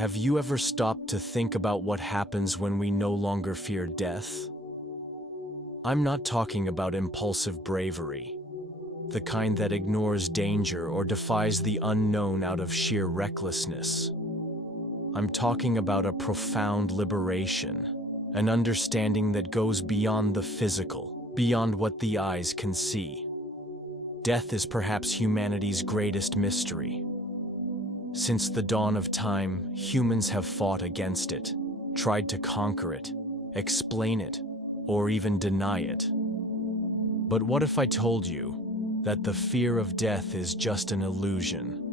Have you ever stopped to think about what happens when we no longer fear death? I'm not talking about impulsive bravery, the kind that ignores danger or defies the unknown out of sheer recklessness. I'm talking about a profound liberation, an understanding that goes beyond the physical, beyond what the eyes can see. Death is perhaps humanity's greatest mystery. Since the dawn of time, humans have fought against it, tried to conquer it, explain it, or even deny it. But what if I told you that the fear of death is just an illusion,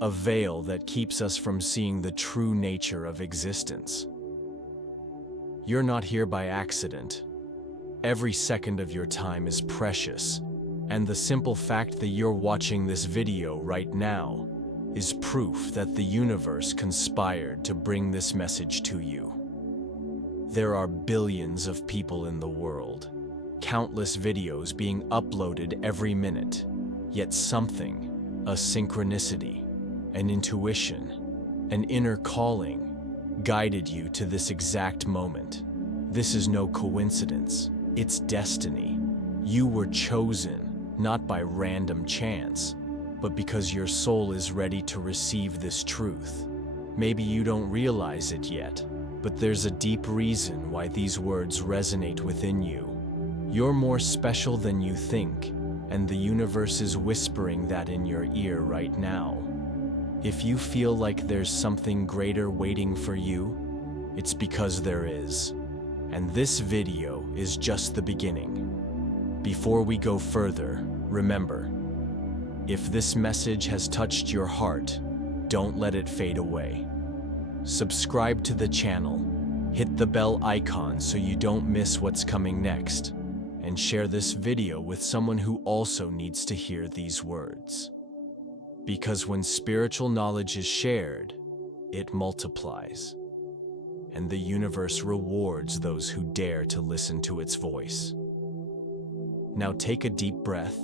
a veil that keeps us from seeing the true nature of existence? You're not here by accident. Every second of your time is precious, and the simple fact that you're watching this video right now is proof that the universe conspired to bring this message to you. There are billions of people in the world, countless videos being uploaded every minute, yet something, a synchronicity, an intuition, an inner calling, guided you to this exact moment. This is no coincidence, it's destiny. You were chosen, not by random chance, but because your soul is ready to receive this truth. Maybe you don't realize it yet, but there's a deep reason why these words resonate within you. You're more special than you think, and the universe is whispering that in your ear right now. If you feel like there's something greater waiting for you, it's because there is. And this video is just the beginning. Before we go further, remember, if this message has touched your heart, don't let it fade away. Subscribe to the channel, hit the bell icon so you don't miss what's coming next, and share this video with someone who also needs to hear these words. Because when spiritual knowledge is shared, it multiplies, and the universe rewards those who dare to listen to its voice. Now take a deep breath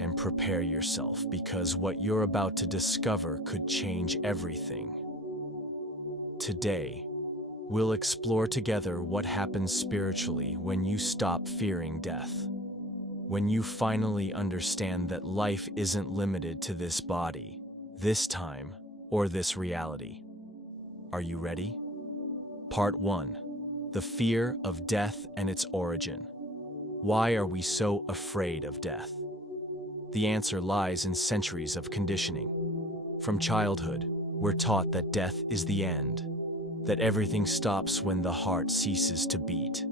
and prepare yourself, because what you're about to discover could change everything. Today, we'll explore together what happens spiritually when you stop fearing death. When you finally understand that life isn't limited to this body, this time, or this reality. Are you ready? Part 1. The fear of death and its origin. Why are we so afraid of death? The answer lies in centuries of conditioning. From childhood, we're taught that death is the end, that everything stops when the heart ceases to beat.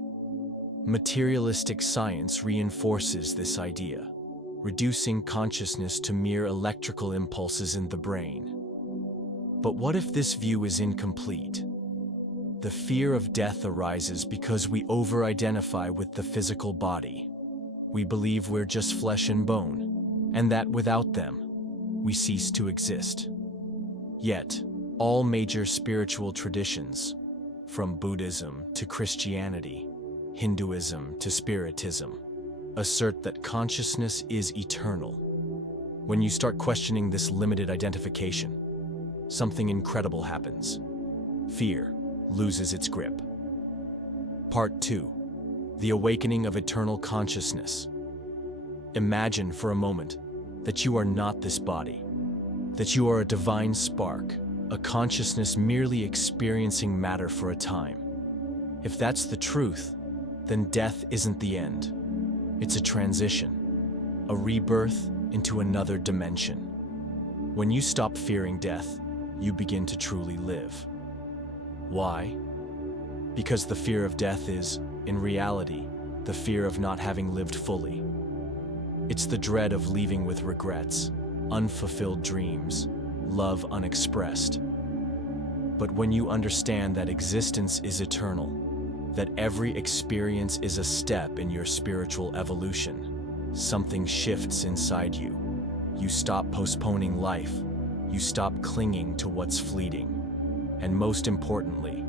Materialistic science reinforces this idea, reducing consciousness to mere electrical impulses in the brain. But what if this view is incomplete? The fear of death arises because we over-identify with the physical body. We believe we're just flesh and bone, and that without them, we cease to exist. Yet, all major spiritual traditions, from Buddhism to Christianity, Hinduism to Spiritism, assert that consciousness is eternal. When you start questioning this limited identification, something incredible happens. Fear loses its grip. Part 2. The awakening of eternal consciousness. Imagine for a moment that you are not this body, that you are a divine spark, a consciousness merely experiencing matter for a time. If that's the truth, then death isn't the end. It's a transition, a rebirth into another dimension. When you stop fearing death, you begin to truly live. Why? Because the fear of death is, in reality, the fear of not having lived fully. It's the dread of leaving with regrets, unfulfilled dreams, love unexpressed. But when you understand that existence is eternal, that every experience is a step in your spiritual evolution, something shifts inside you. You stop postponing life, you stop clinging to what's fleeting, and most importantly,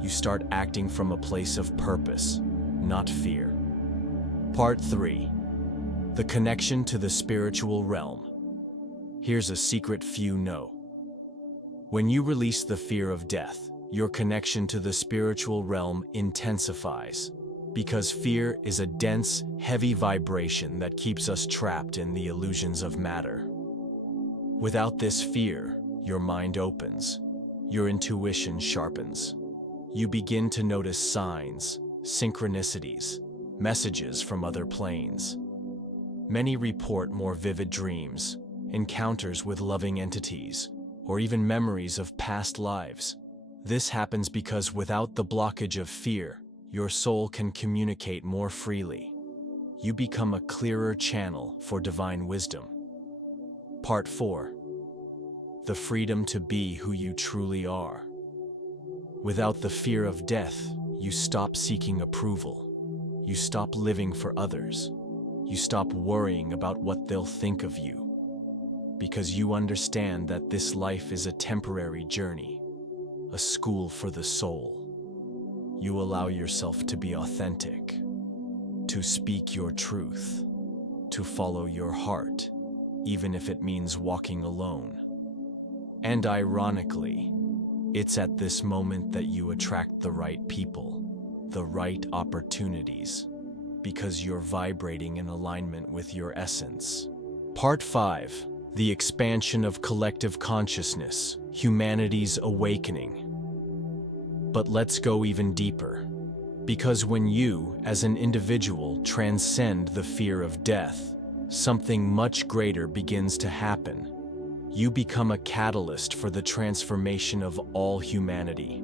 you start acting from a place of purpose, not fear. Part 3. The connection to the spiritual realm. Here's a secret few know. When you release the fear of death, your connection to the spiritual realm intensifies, because fear is a dense, heavy vibration that keeps us trapped in the illusions of matter. Without this fear, your mind opens, your intuition sharpens. You begin to notice signs, synchronicities, messages from other planes. Many report more vivid dreams, encounters with loving entities, or even memories of past lives. This happens because without the blockage of fear, your soul can communicate more freely. You become a clearer channel for divine wisdom. Part 4. The freedom to be who you truly are. Without the fear of death, you stop seeking approval. You stop living for others. You stop worrying about what they'll think of you. Because you understand that this life is a temporary journey, a school for the soul. You allow yourself to be authentic, to speak your truth, to follow your heart, even if it means walking alone. And ironically, it's at this moment that you attract the right people, the right opportunities, because you're vibrating in alignment with your essence. Part 5. The expansion of collective consciousness, humanity's awakening. But let's go even deeper. Because when you, as an individual, transcend the fear of death, something much greater begins to happen. You become a catalyst for the transformation of all humanity.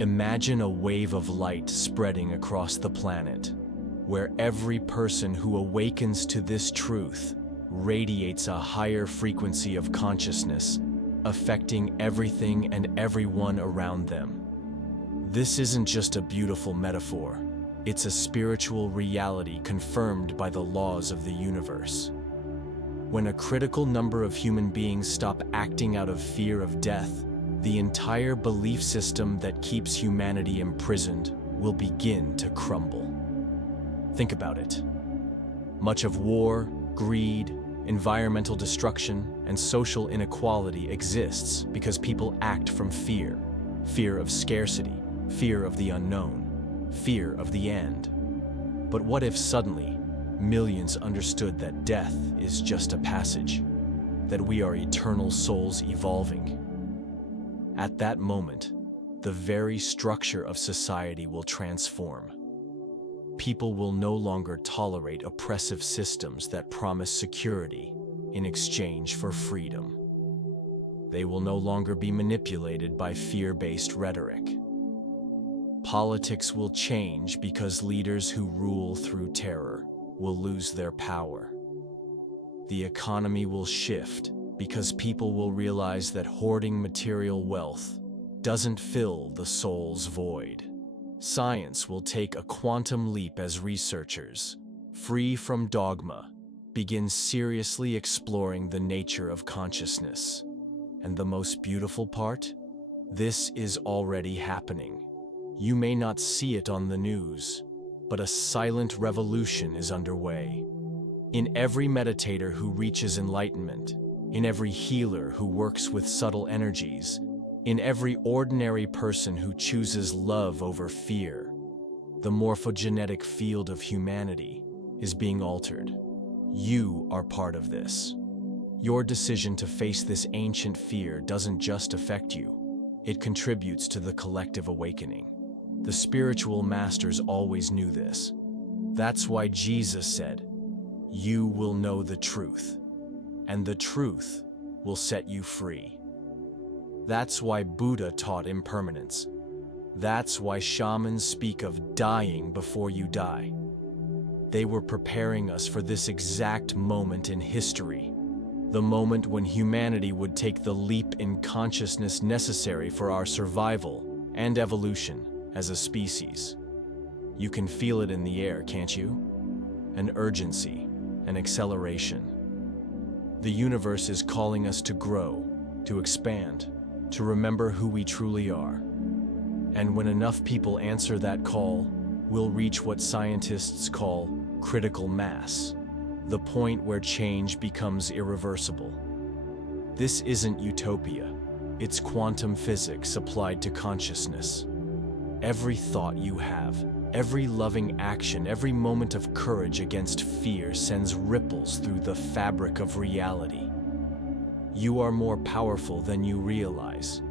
Imagine a wave of light spreading across the planet, where every person who awakens to this truth radiates a higher frequency of consciousness, affecting everything and everyone around them. This isn't just a beautiful metaphor, it's a spiritual reality confirmed by the laws of the universe. When a critical number of human beings stop acting out of fear of death, the entire belief system that keeps humanity imprisoned will begin to crumble. Think about it. Much of war, greed, environmental destruction, and social inequality exists because people act from fear. Fear of scarcity, fear of the unknown, fear of the end. But what if suddenly millions understood that death is just a passage, that we are eternal souls evolving? At that moment, the very structure of society will transform. People will no longer tolerate oppressive systems that promise security in exchange for freedom. They will no longer be manipulated by fear-based rhetoric. Politics will change because leaders who rule through terror will lose their power. The economy will shift because people will realize that hoarding material wealth doesn't fill the soul's void. Science will take a quantum leap as researchers, free from dogma, begin seriously exploring the nature of consciousness. And the most beautiful part? This is already happening. You may not see it on the news, but a silent revolution is underway. In every meditator who reaches enlightenment, in every healer who works with subtle energies, in every ordinary person who chooses love over fear, the morphogenetic field of humanity is being altered. You are part of this. Your decision to face this ancient fear doesn't just affect you, it contributes to the collective awakening. The spiritual masters always knew this. That's why Jesus said, "You will know the truth, and the truth will set you free." That's why Buddha taught impermanence. That's why shamans speak of dying before you die. They were preparing us for this exact moment in history, the moment when humanity would take the leap in consciousness necessary for our survival and evolution as a species. You can feel it in the air, can't you? An urgency, an acceleration. The universe is calling us to grow, to expand, to remember who we truly are. And when enough people answer that call, we'll reach what scientists call critical mass, the point where change becomes irreversible. This isn't utopia. It's quantum physics applied to consciousness. Every thought you have, every loving action, every moment of courage against fear sends ripples through the fabric of reality. You are more powerful than you realize.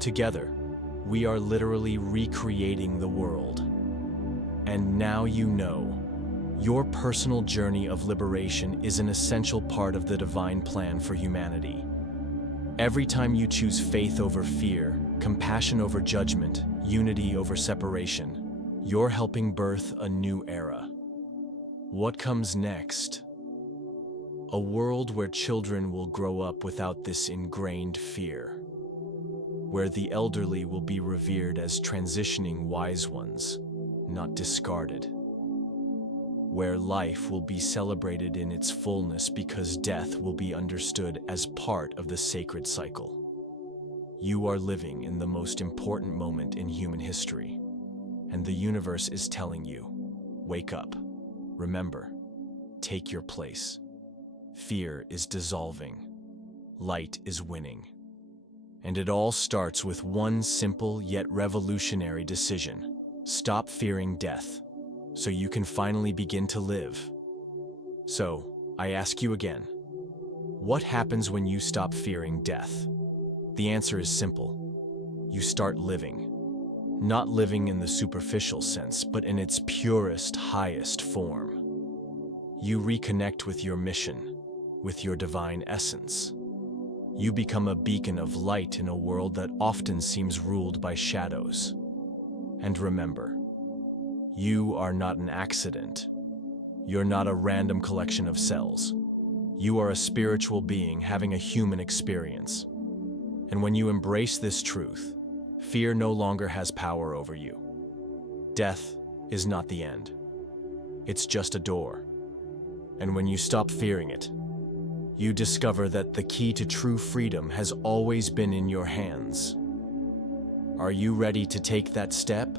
Together, we are literally recreating the world. And now you know, your personal journey of liberation is an essential part of the divine plan for humanity. Every time you choose faith over fear, compassion over judgment, unity over separation, you're helping birth a new era. What comes next? A world where children will grow up without this ingrained fear, where the elderly will be revered as transitioning wise ones, not discarded, where life will be celebrated in its fullness because death will be understood as part of the sacred cycle. You are living in the most important moment in human history, and the universe is telling you, wake up, remember, take your place. Fear is dissolving, light is winning. And it all starts with one simple yet revolutionary decision. Stop fearing death, so you can finally begin to live. So, I ask you again, what happens when you stop fearing death? The answer is simple. You start living. Not living in the superficial sense, but in its purest, highest form. You reconnect with your mission, with your divine essence. You become a beacon of light in a world that often seems ruled by shadows. And remember, you are not an accident. You're not a random collection of cells. You are a spiritual being having a human experience. And when you embrace this truth, fear no longer has power over you. Death is not the end. It's just a door. And when you stop fearing it, you discover that the key to true freedom has always been in your hands. Are you ready to take that step?